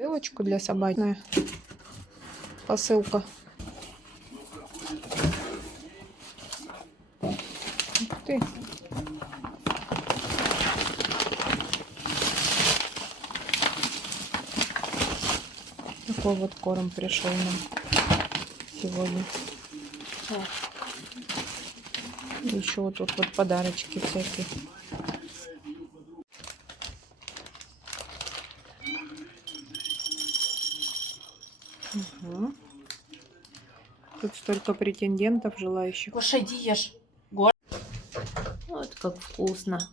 Посылочку для собаки. Посылка. Ух ты. Такой вот корм пришел нам сегодня. Еще вот тут вот подарочки всякие. Угу. Тут столько претендентов, желающих. Кушай, ешь. Вот как вкусно.